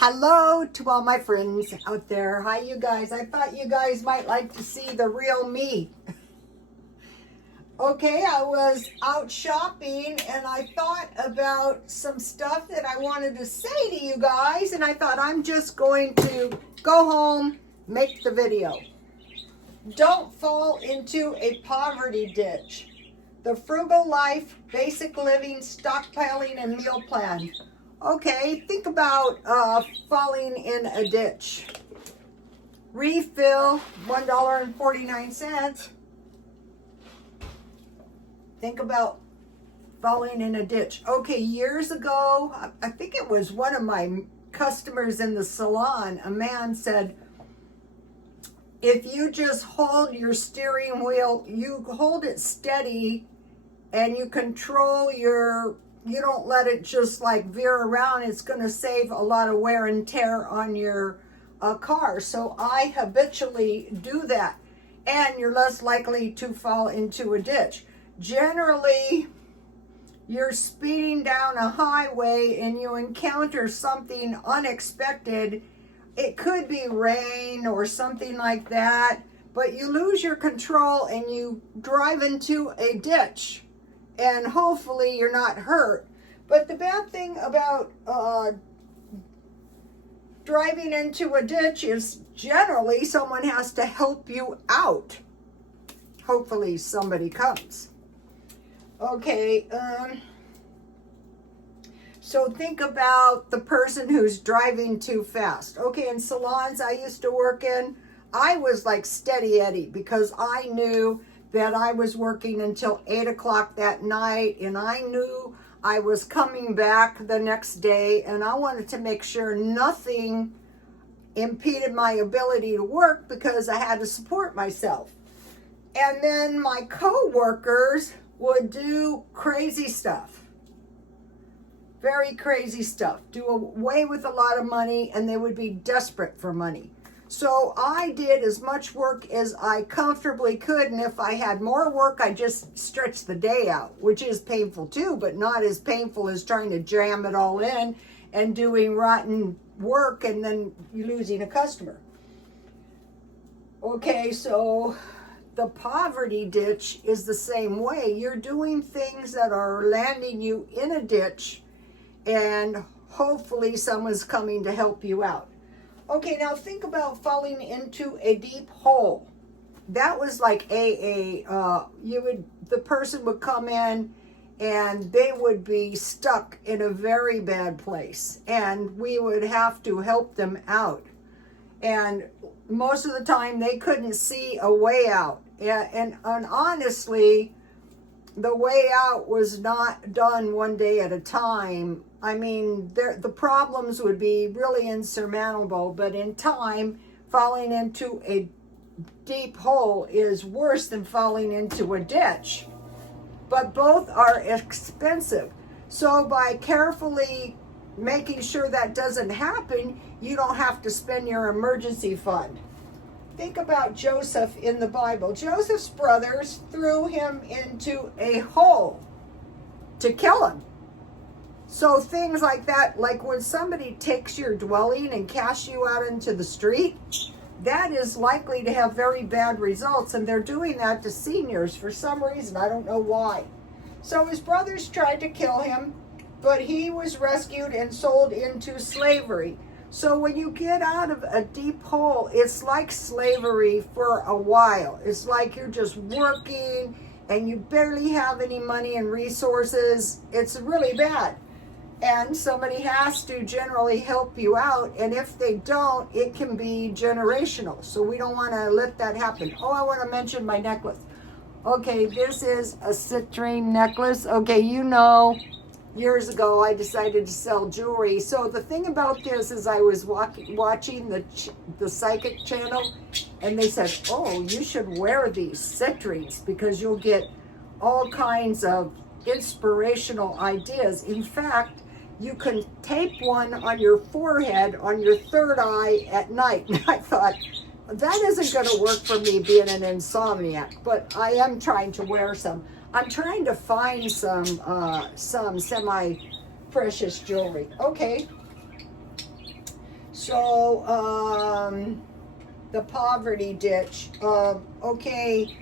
Hello to all my friends out there. Hi, you guys. I thought you guys might like to see the real me. Okay, I was out shopping and I thought about some stuff that I wanted to say to you guys, and I thought I'm just going to go home, make the video. Don't fall into a poverty ditch. The Frugal Life, Basic Living, Stockpiling, and Meal Plan. Okay, think about falling in a ditch. Refill, $1.49. Think about falling in a ditch. Okay, years ago, I think it was one of my customers in the salon, a man said, if you just hold your steering wheel, you hold it steady and you control you don't let it just like veer around, it's going to save a lot of wear and tear on your car. So I habitually do that, and you're less likely to fall into a ditch. Generally, you're speeding down a highway and you encounter something unexpected. It could be rain or something like that, but you lose your control and you drive into a ditch. And hopefully you're not hurt. But the bad thing about driving into a ditch is generally someone has to help you out. Hopefully somebody comes. Okay, so think about the person who's driving too fast. Okay, in salons I used to work in, I was like steady Eddie because I knew that I was working until 8 o'clock that night, and I knew I was coming back the next day, and I wanted to make sure nothing impeded my ability to work because I had to support myself. And then my co-workers would do crazy stuff, very crazy stuff, do away with a lot of money, and they would be desperate for money. So I did as much work as I comfortably could, and if I had more work, I just stretched the day out, which is painful too, but not as painful as trying to jam it all in and doing rotten work and then losing a customer. Okay, so the poverty ditch is the same way. You're doing things that are landing you in a ditch, and hopefully someone's coming to help you out. Okay, now think about falling into a deep hole. That was like the person would come in and they would be stuck in a very bad place, and we would have to help them out. And most of the time they couldn't see a way out. And honestly, the way out was not done one day at a time. I mean, the problems would be really insurmountable, but in time, falling into a deep hole is worse than falling into a ditch. But both are expensive. So by carefully making sure that doesn't happen, you don't have to spend your emergency fund. Think about Joseph in the Bible. Joseph's brothers threw him into a hole to kill him. So things like that, like when somebody takes your dwelling and casts you out into the street, that is likely to have very bad results, and they're doing that to seniors for some reason. I don't know why. So his brothers tried to kill him, but he was rescued and sold into slavery. So when you get out of a deep hole, it's like slavery for a while. It's like you're just working and you barely have any money and resources. It's really bad. And somebody has to generally help you out. And if they don't, it can be generational. So we don't want to let that happen. Oh, I want to mention my necklace. Okay, this is a citrine necklace. Okay, years ago I decided to sell jewelry. So the thing about this is I was watching the psychic channel, and they said, oh, you should wear these citrines because you'll get all kinds of inspirational ideas. In fact, you can tape one on your forehead, on your third eye at night. And I thought, that isn't going to work for me being an insomniac, but I am trying to wear some. I'm trying to find some semi-precious jewelry. Okay. So, the poverty ditch. Okay,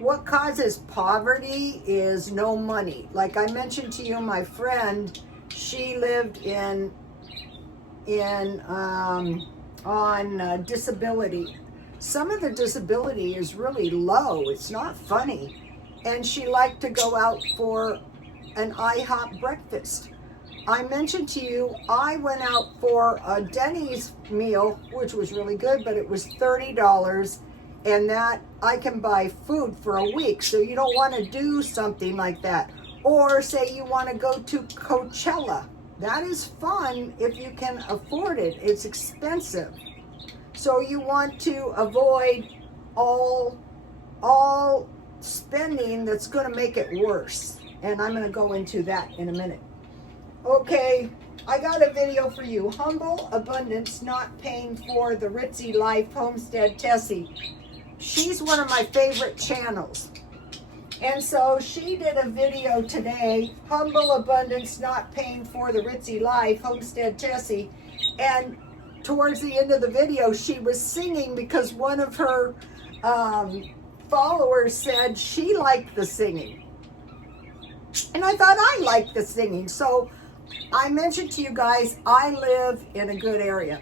what causes poverty is no money. Like I mentioned to you, my friend, she lived on disability. Some of the disability is really low. It's not funny. And she liked to go out for an IHOP breakfast. I mentioned to you, I went out for a Denny's meal, which was really good, but it was $30, and that I can buy food for a week. So you don't want to do something like that. Or say you want to go to Coachella. That is fun if you can afford it. It's expensive. So you want to avoid all spending that's going to make it worse. And I'm going to go into that in a minute. Okay, I got a video for you. Humble Abundance Not Paying for the Ritzy Life Homestead Tessie. She's one of my favorite channels. And so she did a video today, Humble Abundance Not Paying for the Ritzy Life Homestead Tessie. And towards the end of the video, she was singing because one of her followers said she liked the singing. And I thought I liked the singing. So I mentioned to you guys, I live in a good area.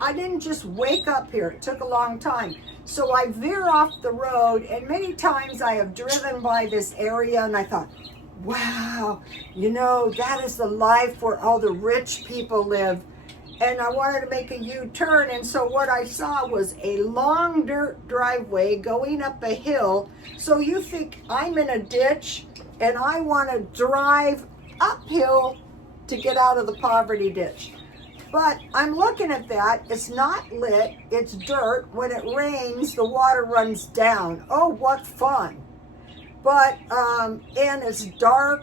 I didn't just wake up here. It took a long time. So I veer off the road, and many times I have driven by this area and I thought, wow, you know, that is the life where all the rich people live. And I wanted to make a U-turn, and so what I saw was a long dirt driveway going up a hill. So you think I'm in a ditch and I want to drive uphill to get out of the poverty ditch. But I'm looking at that. It's not lit. It's dirt. When it rains, the water runs down. Oh, what fun. But, and it's dark,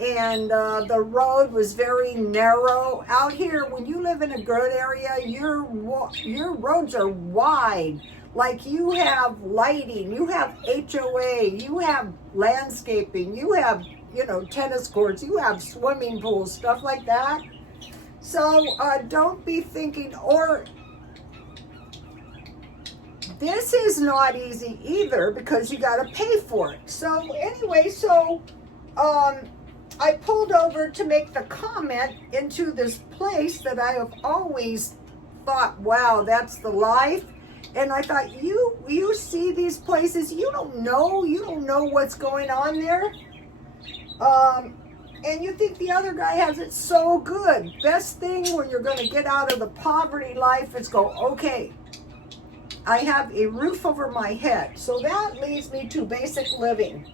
and the road was very narrow. Out here, when you live in a good area, your roads are wide. Like you have lighting, you have HOA, you have landscaping, you have, you know, tennis courts, you have swimming pools, stuff like that. So don't be thinking, or this is not easy either because you got to pay for it. So anyway, I pulled over to make the comment into this place that I have always thought, wow, that's the life. And I thought, you see these places, you don't know what's going on there. And you think the other guy has it so good. Best thing when you're going to get out of the poverty life is go, okay, I have a roof over my head. So that leads me to basic living.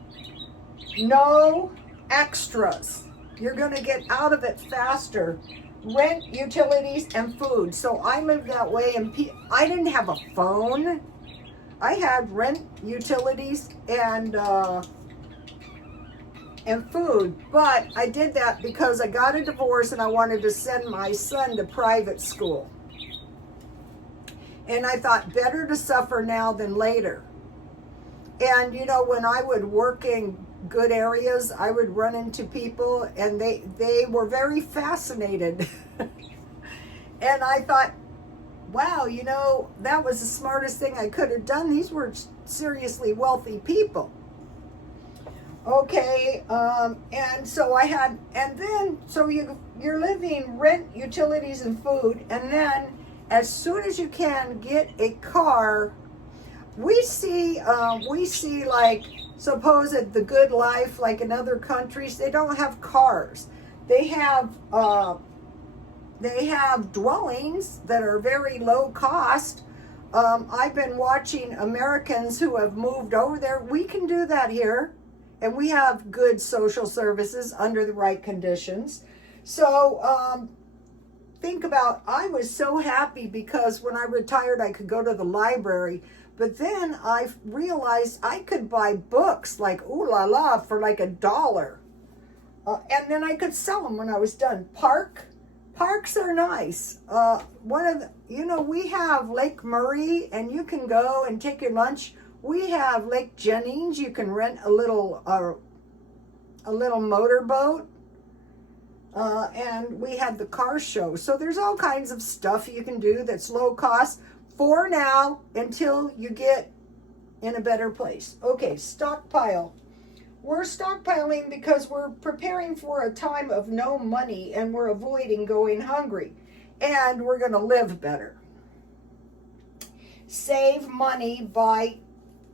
No extras. You're going to get out of it faster. Rent, utilities, and food. So I lived that way, and I didn't have a phone. I had rent, utilities, and food, but I did that because I got a divorce and I wanted to send my son to private school. And I thought, better to suffer now than later. And you know, when I would work in good areas, I would run into people and they were very fascinated. And I thought, wow, you know, that was the smartest thing I could have done. These were seriously wealthy people. Okay, and so I had, and then, so you're living rent, utilities, and food, and then as soon as you can get a car, we see like, suppose that the good life, like in other countries, they don't have cars. They have dwellings that are very low cost. I've been watching Americans who have moved over there. We can do that here. And we have good social services under the right conditions. So think about, I was so happy because when I retired, I could go to the library. But then I realized I could buy books like Ooh La La for like $1. And then I could sell them when I was done. Parks are nice. We have Lake Murray, and you can go and take your lunch. We have Lake Jennings. You can rent a little motorboat. and we had the car show. So there's all kinds of stuff you can do that's low cost for now until you get in a better place. Okay, stockpile. We're stockpiling because we're preparing for a time of no money and we're avoiding going hungry. And we're going to live better. Save money by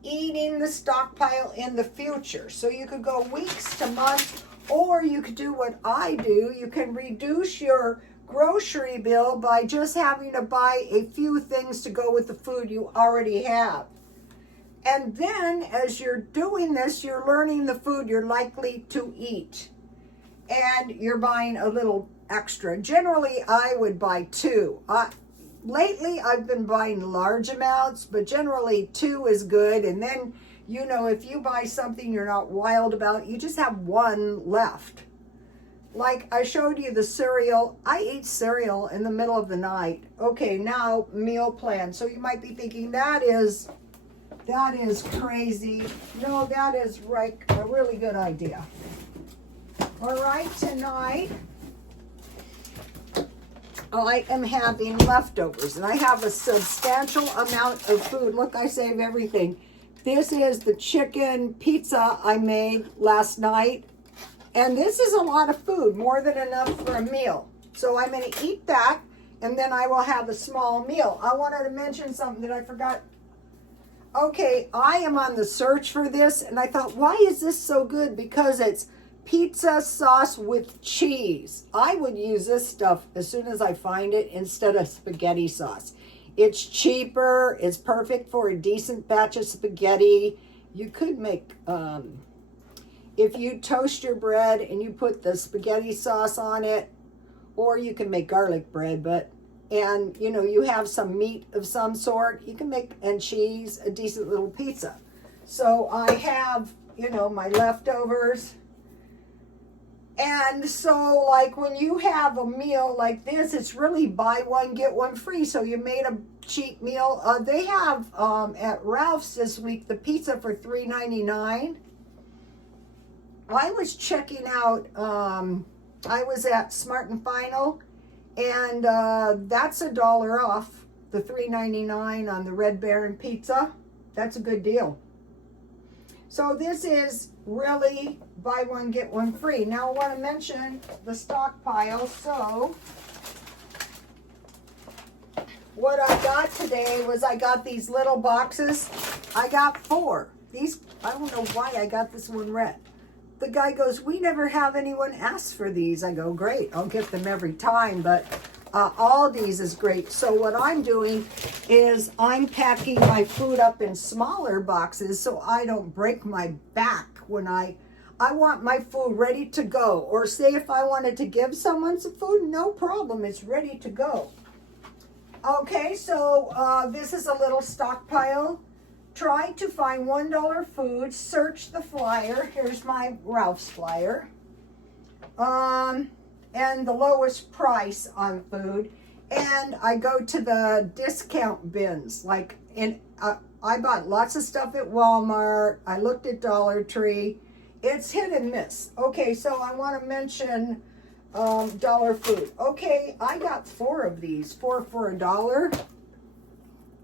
eating the stockpile in the future. So you could go weeks to months, or you could do what I do. You can reduce your grocery bill by just having to buy a few things to go with the food you already have. And then as you're doing this, you're learning the food you're likely to eat. And you're buying a little extra. Generally, I would buy 2. Lately, I've been buying large amounts, but generally 2 is good. And then, you know, if you buy something you're not wild about, you just have 1 left. Like I showed you the cereal. I eat cereal in the middle of the night. Okay, now meal plan. So you might be thinking that is crazy. No, that is like a really good idea. All right, tonight I am having leftovers, and I have a substantial amount of food. Look, I save everything. This is the chicken pizza I made last night, and this is a lot of food, more than enough for a meal. So I'm going to eat that, and then I will have a small meal. I wanted to mention something that I forgot. Okay, I am on the search for this, and I thought, why is this so good? Because it's pizza sauce with cheese. I would use this stuff as soon as I find it instead of spaghetti sauce. It's cheaper. It's perfect for a decent batch of spaghetti. You could make, if you toast your bread and you put the spaghetti sauce on it, or you can make garlic bread, and you know, you have some meat of some sort, you can make, and cheese, a decent little pizza. So I have, you know, my leftovers. And so like when you have a meal like this, it's really buy one, get one free. So you made a cheap meal. They have at Ralph's this week, the pizza for $3.99. I was checking out, I was at Smart and Final, and that's $1 off the $3.99 on the Red Baron pizza. That's a good deal. So this is really buy one, get one free. Now I want to mention the stockpile. So what I got today was I got these little boxes. I got 4. These, I don't know why I got this one red. The guy goes, we never have anyone ask for these. I go, great, I'll get them every time, but Aldi's is great. So what I'm doing is I'm packing my food up in smaller boxes so I don't break my back when I want my food ready to go. Or say if I wanted to give someone some food, no problem, it's ready to go. Okay, so this is a little stockpile. Try to find $1 food, search the flyer. Here's my Ralph's flyer. And the lowest price on food. And I go to the discount bins. Like, I bought lots of stuff at Walmart. I looked at Dollar Tree. It's hit and miss. Okay, so I want to mention dollar food. Okay, I got 4 of these, 4 for $1.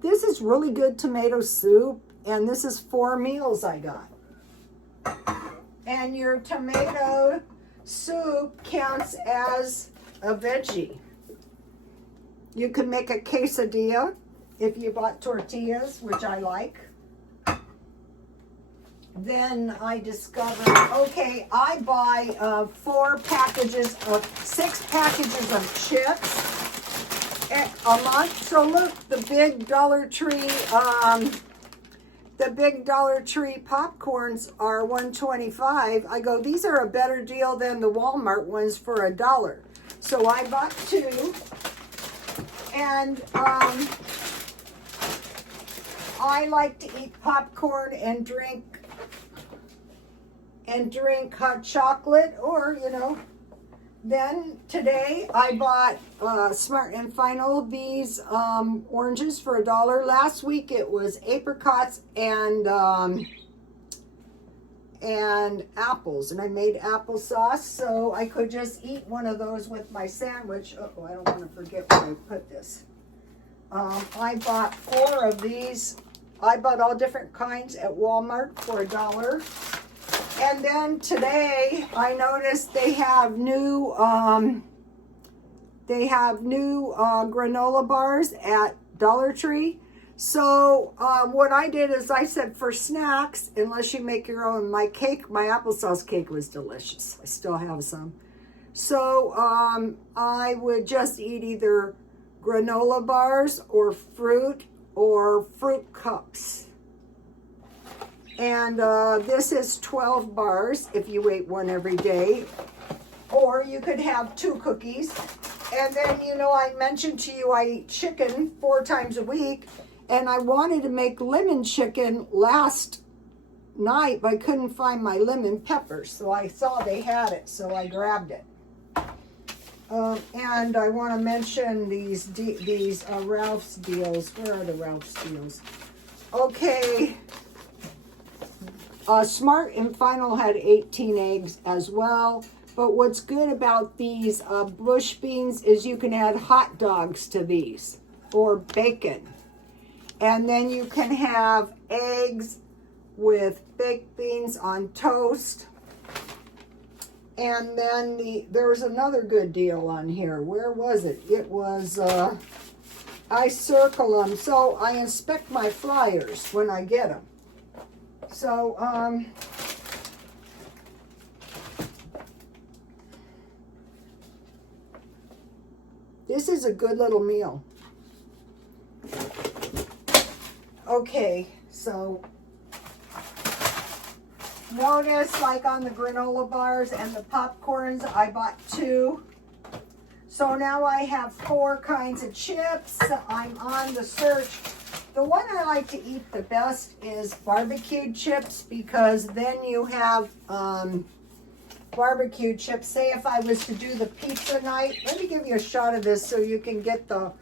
This is really good tomato soup, and this is 4 meals I got. And your tomato soup counts as a veggie. You can make a quesadilla if you bought tortillas, which I like. Then I discovered, okay, I buy 6 packages of chips a month. So look, the big Dollar Tree, popcorns are $1.25. I go, these are a better deal than the Walmart ones for $1. So I bought 2, and I like to eat popcorn and drink hot chocolate, or you know. Then today I bought Smart and Final these oranges for $1. Last week it was apricots and and apples, and I made applesauce, so I could just eat one of those with my sandwich. Oh, I don't want to forget where I put this. I bought 4 of these. I bought all different kinds at Walmart for $1. And then today I noticed they have new granola bars at Dollar Tree. So what I did is I said, for snacks, unless you make your own, my applesauce cake was delicious. I still have some. So I would just eat either granola bars or fruit cups. And this is 12 bars if you ate one every day. Or you could have 2 cookies. And then, you know, I mentioned to you I eat chicken 4 times a week. And I wanted to make lemon chicken last night, but I couldn't find my lemon peppers. So I saw they had it, so I grabbed it. And I want to mention these Ralph's deals. Where are the Ralph's deals? Okay. Smart and Final had 18 eggs as well. But what's good about these bush beans is you can add hot dogs to these or bacon. And then you can have eggs with baked beans on toast. And then there's another good deal on here. Where was it? It was, I circle them. So I inspect my flyers when I get them. So, this is a good little meal. Okay, so notice like on the granola bars and the popcorns, I bought 2. So now I have 4 kinds of chips. I'm on the search. The one I like to eat the best is barbecued chips, because then you have barbecued chips. Say if I was to do the pizza night, let me give you a shot of this so you can get the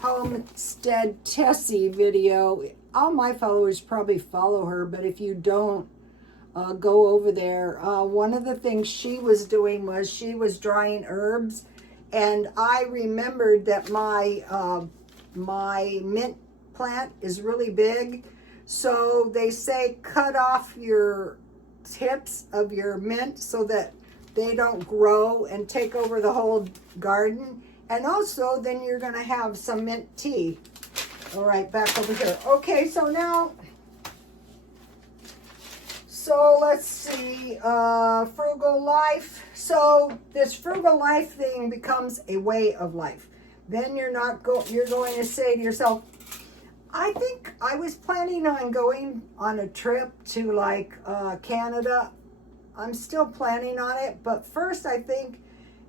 Homestead Tessie video. All my followers probably follow her, but if you don't, go over there. One of the things she was doing was she was drying herbs, and I remembered that my mint plant is really big, so they say cut off your tips of your mint so that they don't grow and take over the whole garden. And also then you're going to have some mint tea. All right, back over here. Okay, so now, so let's see, frugal life. So this frugal life thing becomes a way of life. Then you're going to say to yourself, I think I was planning on going on a trip to like Canada. I'm still planning on it, but first I think,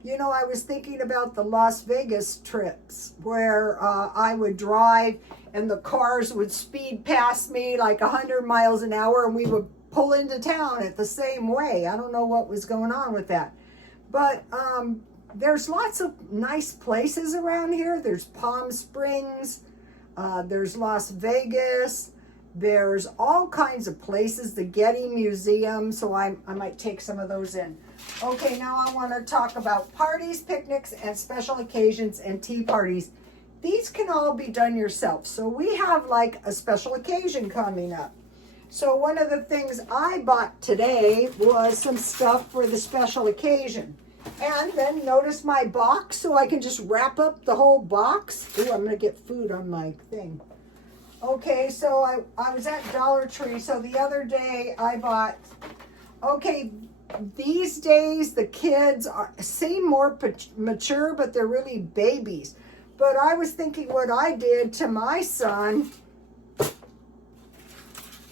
you know, I was thinking about the Las Vegas trips where I would drive and the cars would speed past me like 100 miles an hour and we would pull into town at the same way. I don't know what was going on with that. But there's lots of nice places around here. There's Palm Springs. There's Las Vegas. There's all kinds of places. The Getty Museum. So I might take some of those in. Okay, now I want to talk about parties, picnics, and special occasions and tea parties. These can all be done yourself. So we have like a special occasion coming up. So one of the things I bought today was some stuff for the special occasion. And then notice my box, so I can just wrap up the whole box. Ooh, I'm going to get food on my thing. Okay, so I was at Dollar Tree. So the other day I bought, okay, these days the kids seem more mature, but they're really babies. But I was thinking what I did to my son,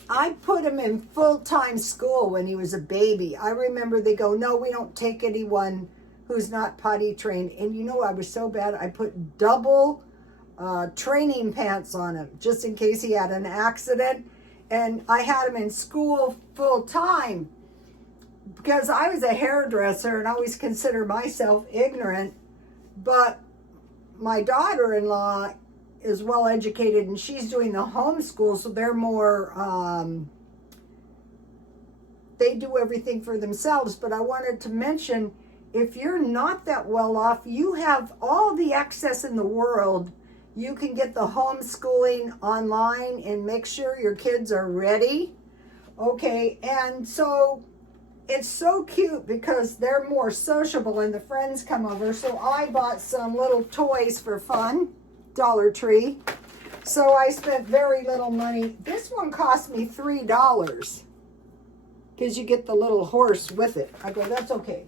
I put him in full-time school when he was a baby. I remember they go, no, we don't take anyone who's not potty trained. And you know, I was so bad, I put double training pants on him just in case he had an accident. And I had him in school full-time because I was a hairdresser and I always consider myself ignorant. But my daughter-in-law is well educated and she's doing the homeschool, so they're more they do everything for themselves. But I wanted to mention, if you're not that well off, you have all the access in the world. You can get the homeschooling online and make sure your kids are ready. Okay, and so it's so cute because they're more sociable and the friends come over. So I bought some little toys for fun, Dollar Tree. So I spent very little money. This one cost me $3 because you get the little horse with it. I go, that's okay.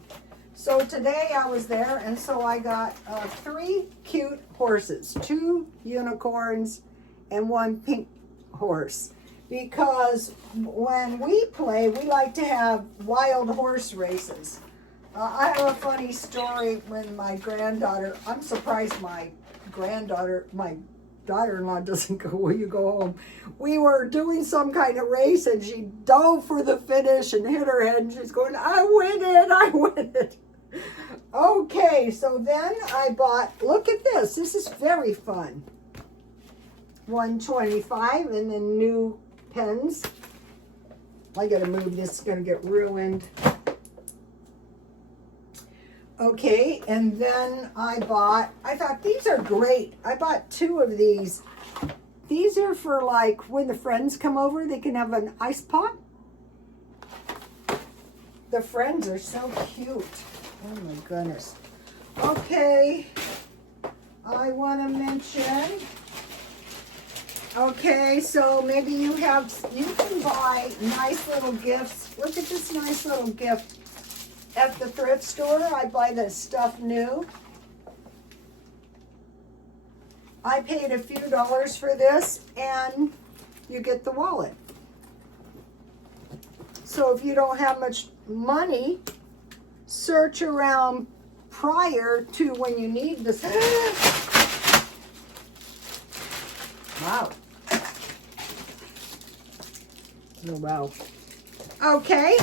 So today I was there, and so I got 3 cute horses, 2 unicorns and 1 pink horse. Because when we play, we like to have wild horse races. I have a funny story when my granddaughter, I'm surprised my daughter-in-law doesn't go, will you go home? We were doing some kind of race and she dove for the finish and hit her head and she's going, I win it. Okay, so then I bought, look at this is very fun. $125 and then new pens. I gotta move this, it's gonna get ruined. Okay, and then I thought these are great. I bought 2 of these. These are for like when the friends come over, they can have an ice pop. The friends are so cute. Oh my goodness. Okay, I want to mention, okay, so maybe you can buy nice little gifts. Look at this nice little gift. At the thrift store, I buy this stuff new. I paid a few dollars for this, and you get the wallet. So if you don't have much money, search around prior to when you need this. Wow. Oh, wow. Okay.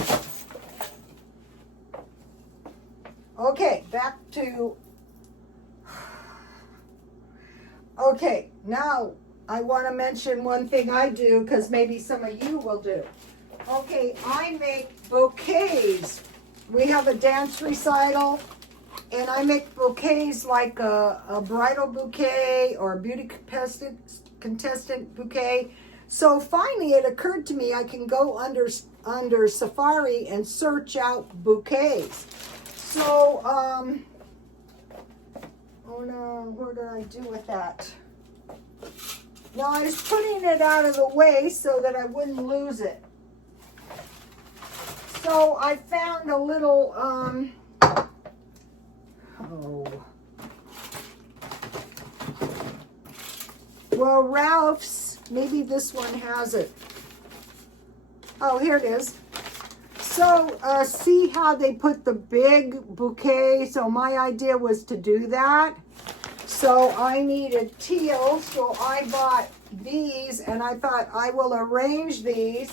Okay, back to, okay, now I want to mention one thing I do because maybe some of you will do. Okay, I make bouquets. We have a dance recital and I make bouquets like a bridal bouquet or a beauty contestant bouquet. So finally it occurred to me I can go under Safari and search out bouquets. So, oh no, what did I do with that? No, I was putting it out of the way so that I wouldn't lose it. So I found a little, well, Ralph's, maybe this one has it. Oh, here it is. So, see how they put the big bouquet? So my idea was to do that. So I needed teal, so I bought these, and I thought I will arrange these.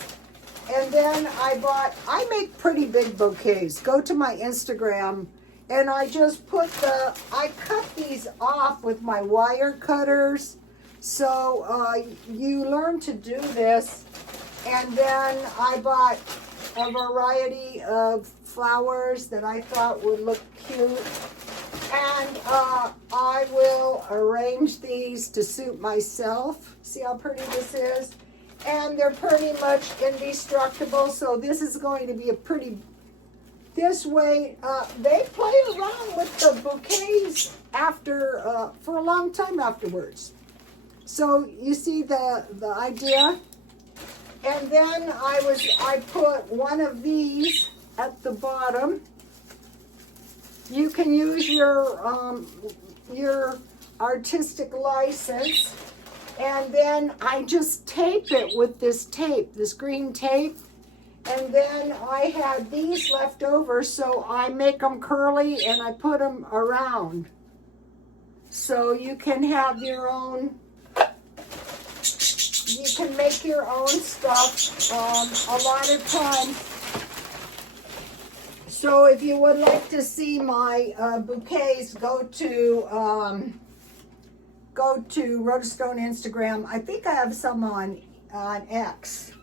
And then I make pretty big bouquets. Go to my Instagram, and I just I cut these off with my wire cutters. So you learn to do this. And then I bought a variety of flowers that I thought would look cute. And I will arrange these to suit myself. See how pretty this is? And they're pretty much indestructible. So this is going to be a pretty, this way, they play around with the bouquets after, for a long time afterwards. So you see the idea? And then I put one of these at the bottom. You can use your artistic license. And then I just tape it with this tape, this green tape. And then I had these left over, so I make them curly and I put them around. So you can have your own, you can make your own stuff a lot of times. So if you would like to see my bouquets, go to Rotostone Instagram. I think I have some on X.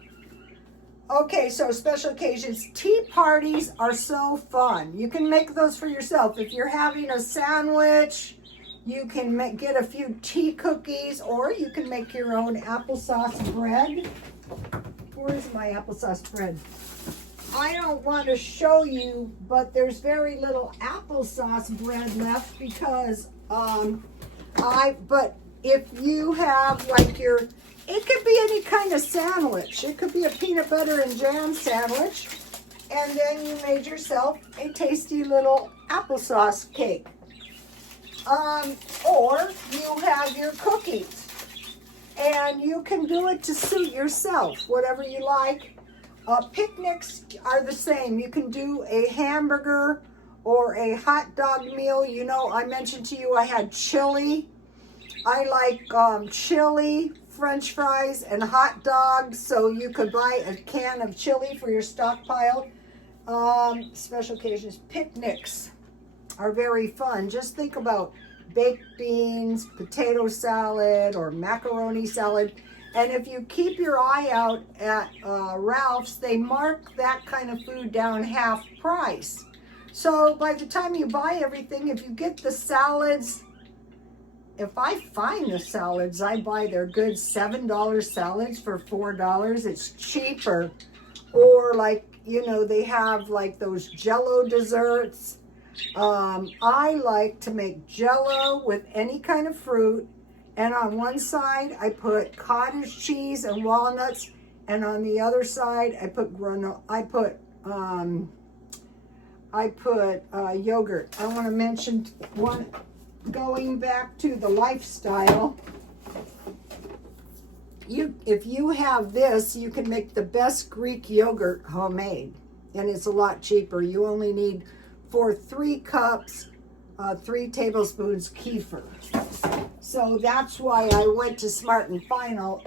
Okay, so special occasions. Tea parties are so fun. You can make those for yourself. If you're having a sandwich, you can get a few tea cookies, or you can make your own applesauce bread. Where's my applesauce bread? I don't want to show you, but there's very little applesauce bread left because but if you have like it could be any kind of sandwich. It could be a peanut butter and jam sandwich, and then you made yourself a tasty little applesauce cake. Or you have your cookies, and you can do it to suit yourself, whatever you like. Picnics are the same. You can do a hamburger or a hot dog meal. You know, I mentioned to you I had chili. I like chili, French fries, and hot dogs. So you could buy a can of chili for your stockpile. Special occasions. Picnics are very fun. Just think about baked beans, potato salad, or macaroni salad. And if you keep your eye out at Ralph's, they mark that kind of food down half price. So by the time you buy everything, if you get the salads, if I find the salads, I buy their good $7 salads for $4. It's cheaper. Or like, you know, they have like those Jell-O desserts. I like to make Jell-O with any kind of fruit. And on one side, I put cottage cheese and walnuts, and on the other side, I put yogurt. I want to mention one, going back to the lifestyle. If you have this, you can make the best Greek yogurt homemade, and it's a lot cheaper. You only need for 3 cups, 3 tablespoons kefir. So that's why I went to Smart and Final.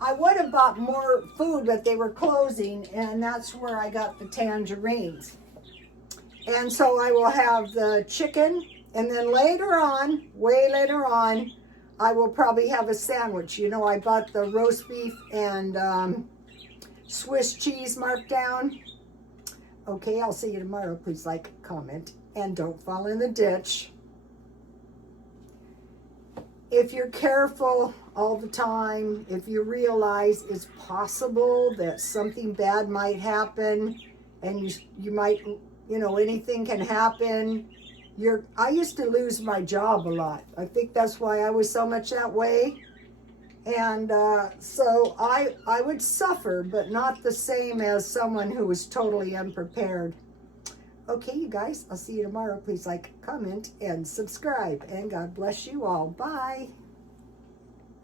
I would have bought more food, but they were closing, and that's where I got the tangerines. And so I will have the chicken, and then later on, way later on, I will probably have a sandwich. You know, I bought the roast beef and Swiss cheese marked down. Okay, I'll see you tomorrow. Please like, comment, and don't fall in the ditch. If you're careful all the time, if you realize it's possible that something bad might happen, and you might, you know, anything can happen. I used to lose my job a lot. I think that's why I was so much that way. And so I would suffer, but not the same as someone who was totally unprepared. Okay, you guys, I'll see you tomorrow. Please like, comment, and subscribe. And God bless you all. Bye.